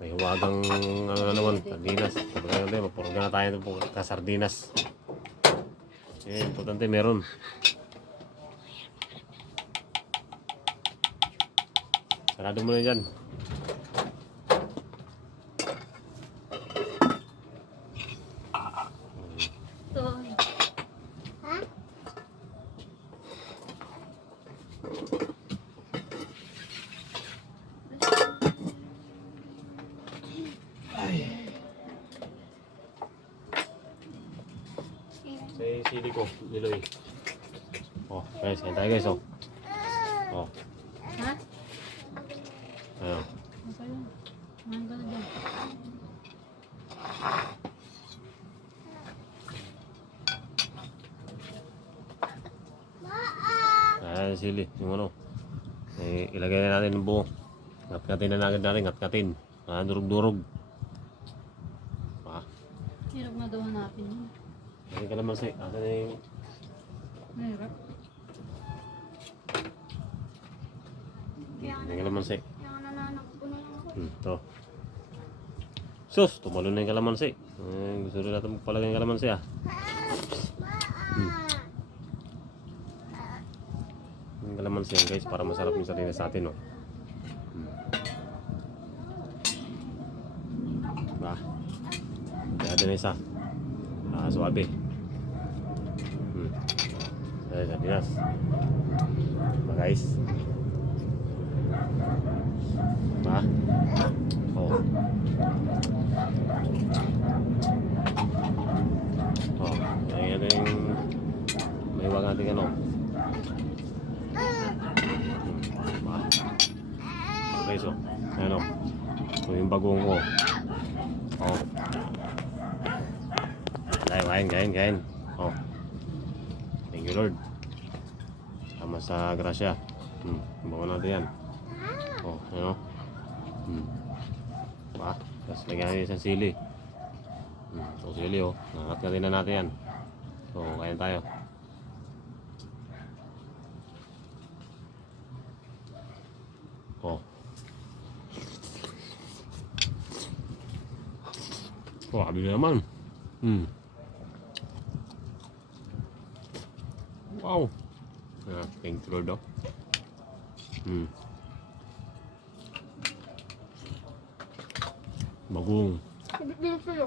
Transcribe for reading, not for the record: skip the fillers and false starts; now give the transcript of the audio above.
May huwagang ano naman, sardinas. Mapurga na tayo ng sardinas. Eh, importante meron. Sarado mo na dyan. Say sili ko, Liloy. Oh, guys, kain tayo guys, oh. Oh. Ha? Ayun. Okay lang. Kumain ka na dyan. Ayan, sili, yung ano. Eh, ilagay na natin yung buo. Ngat-ngatin na agad natin, ngat-ngatin. Durog-durog. Hirap nga daw hanapin yun. Ayun ka naman sa'yo. Asan na yung... Mahirap. Ayun ka naman sa'yo. Kaya nananakbo na lang ako. Ito. Sus, tumalon na yung kalamansi. Gusto rin natin magpalagay yung kalamansi, ah. Yung kalamansi yan, guys, para masarap yung sardinas sa atin, oh. Bah. Kaya natin na isa. Suabe. Ayan, sardinas. Bah, guys. Bah. Oh. Oh, ayan yung may wag natin ano. Okay, so ano, ito yung bagong ko. Oh, kain. Oh, thank you Lord. Tama sa grasya. Bawa natin yan. Oh, ano. Tapos lagyan natin isang sili. So sili, oh. Nakatkatin na natin yan. So, kain tayo. Oh. Oh, habis naman. Wow. Thank you Lord, oh. Bagong. Dito sa'yo.